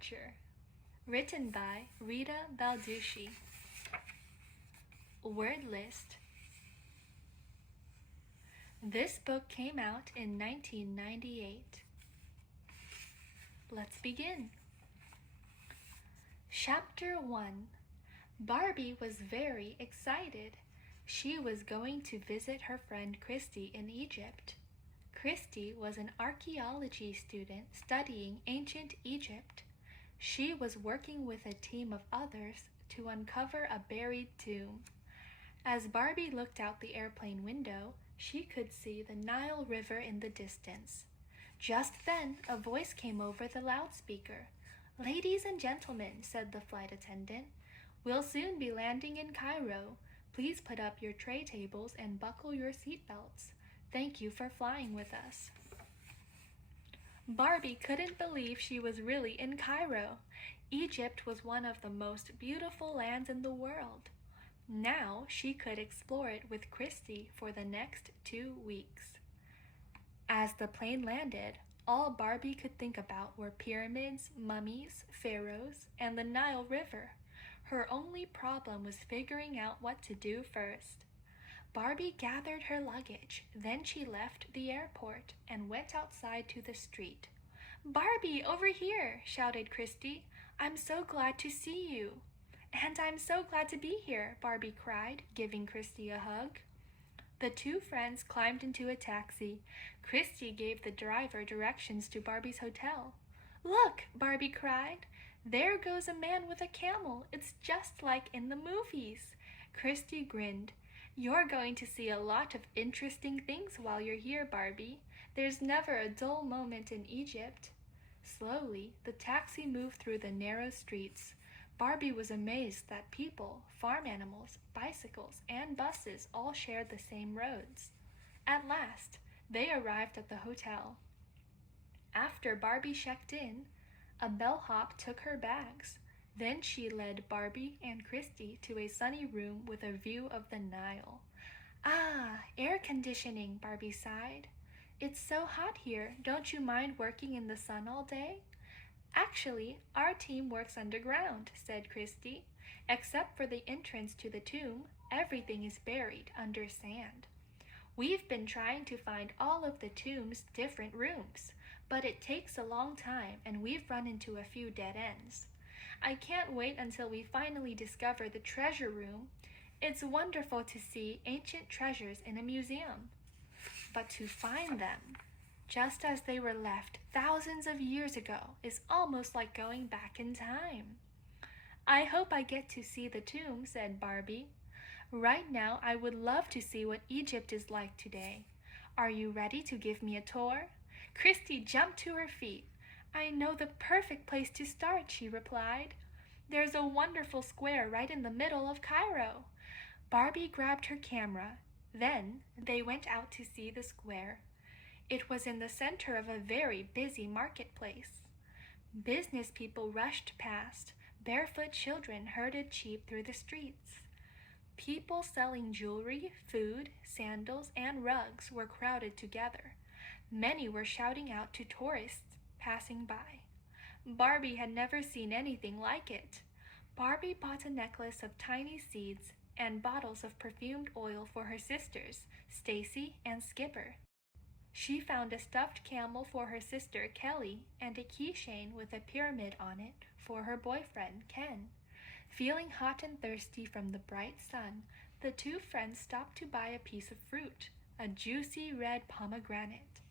Adventure, written by Rita Balducci. Word list. This book came out in 1998. Let's begin. Chapter 1. Barbie was very excited. She was going to visit her friend Christie in Egypt. Christie was an archaeology student studying ancient Egypt. She was working with a team of others to uncover a buried tomb. As Barbie looked out the airplane window, she could see the Nile River in the distance. Just then, a voice came over the loudspeaker. "Ladies and gentlemen," said the flight attendant, "we'll soon be landing in Cairo. Please put up your tray tables and buckle your seatbelts. Thank you for flying with us." Barbie couldn't believe she was really in Cairo. Egypt was one of the most beautiful lands in the world. Now she could explore it with Christie for the next 2 weeks. As the plane landed, all Barbie could think about were pyramids, mummies, pharaohs, and the Nile River. Her only problem was figuring out what to do first. Barbie gathered her luggage, then she left the airport and went outside to the street. "Barbie, over here!" shouted Christie. "I'm so glad to see you." "And I'm so glad to be here," Barbie cried, giving Christie a hug. The two friends climbed into a taxi. Christie gave the driver directions to Barbie's hotel. "Look!" Barbie cried. "There goes a man with a camel. It's just like in the movies." Christie grinned. "You're going to see a lot of interesting things while you're here, Barbie. There's never a dull moment in Egypt." Slowly, the taxi moved through the narrow streets. Barbie was amazed that people, farm animals, bicycles, and buses all shared the same roads. At last, they arrived at the hotel. After Barbie checked in, a bellhop took her bags. Then she led Barbie and Christie to a sunny room with a view of the Nile. "Ah, air conditioning," Barbie sighed. "It's so hot here. Don't you mind working in the sun all day?" "Actually, our team works underground," said Christie. "Except for the entrance to the tomb, everything is buried under sand. We've been trying to find all of the tomb's different rooms, but it takes a long time and we've run into a few dead ends. I can't wait until we finally discover the treasure room. It's wonderful to see ancient treasures in a museum. But to find them, just as they were left thousands of years ago, is almost like going back in time." "I hope I get to see the tomb," said Barbie. "Right now, I would love to see what Egypt is like today. Are you ready to give me a tour?" Christie jumped to her feet. "I know the perfect place to start," she replied. "There's a wonderful square right in the middle of Cairo." Barbie grabbed her camera. Then they went out to see the square. It was in the center of a very busy marketplace. Business people rushed past. Barefoot children herded sheep through the streets. People selling jewelry, food, sandals, and rugs were crowded together. Many were shouting out to tourists passing by. Barbie had never seen anything like it. Barbie bought a necklace of tiny seeds and bottles of perfumed oil for her sisters, Stacy and Skipper. She found a stuffed camel for her sister, Kelly, and a keychain with a pyramid on it for her boyfriend, Ken. Feeling hot and thirsty from the bright sun, the two friends stopped to buy a piece of fruit, a juicy red pomegranate.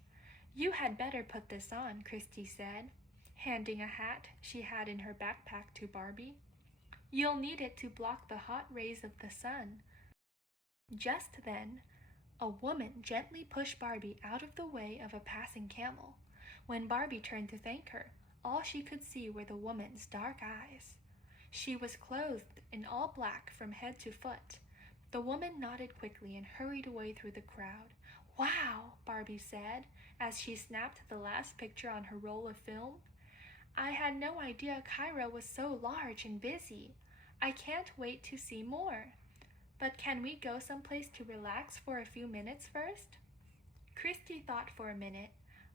"You had better put this on," Christie said, handing a hat she had in her backpack to Barbie. "You'll need it to block the hot rays of the sun." Just then, a woman gently pushed Barbie out of the way of a passing camel. When Barbie turned to thank her, all she could see were the woman's dark eyes. She was clothed in all black from head to foot. The woman nodded quickly and hurried away through the crowd. "Wow," Barbie said, as she snapped the last picture on her roll of film. "I had no idea Cairo was so large and busy. I can't wait to see more. But can we go someplace to relax for a few minutes first?" Christie thought for a minute.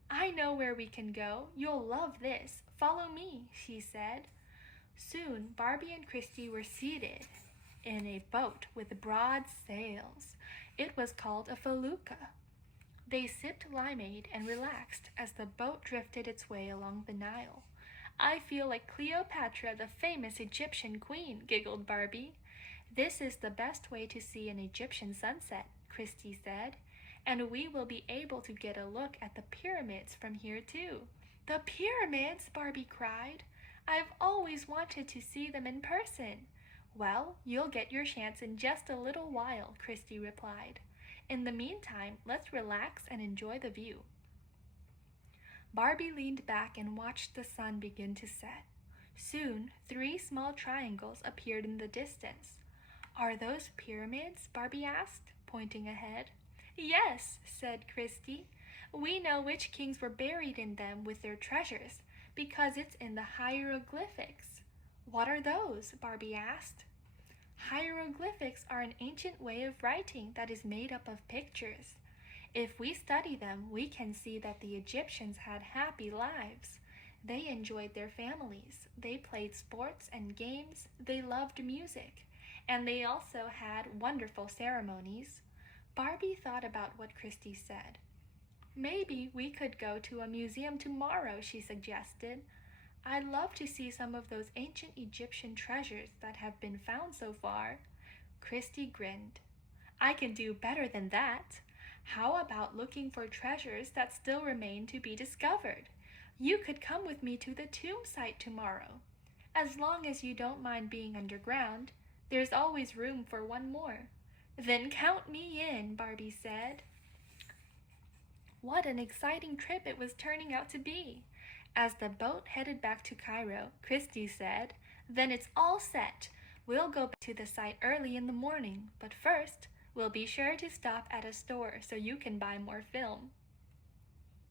I know where we can go. You'll love this. Follow me, she said. Soon Barbie and Christie were seated in a boat with broad sails. It was called a felucca. They sipped limeade and relaxed as the boat drifted its way along the Nile. I feel like Cleopatra, the famous Egyptian queen, giggled Barbie. This is the best way to see an Egyptian sunset, Christie said, and we will be able to get a look at the pyramids from here too. The pyramids, Barbie cried. I've always wanted to see them in person. Well, you'll get your chance in just a little while, Christie replied. In the meantime, let's relax and enjoy the view. Barbie leaned back and watched the sun begin to set. Soon, 3 small triangles appeared in the distance. Are those pyramids? Barbie asked, pointing ahead. Yes, said Christie. We know which kings were buried in them with their treasures, because it's in the hieroglyphics. What are those? Barbie asked. Hieroglyphics are an ancient way of writing that is made up of pictures. If we study them, we can see that the Egyptians had happy lives. They enjoyed their families. They played sports and games. They loved music. And they also had wonderful ceremonies. Barbie thought about what Christie said. Maybe we could go to a museum tomorrow, she suggested. I'd love to see some of those ancient Egyptian treasures that have been found so far. Christie grinned. I can do better than that. How about looking for treasures that still remain to be discovered? You could come with me to the tomb site tomorrow. As long as you don't mind being underground, there's always room for one more. Then count me in, Barbie said. What an exciting trip it was turning out to be. As the boat headed back to Cairo, Christie said, Then it's all set. We'll go to the site early in the morning, but first, we'll be sure to stop at a store so you can buy more film.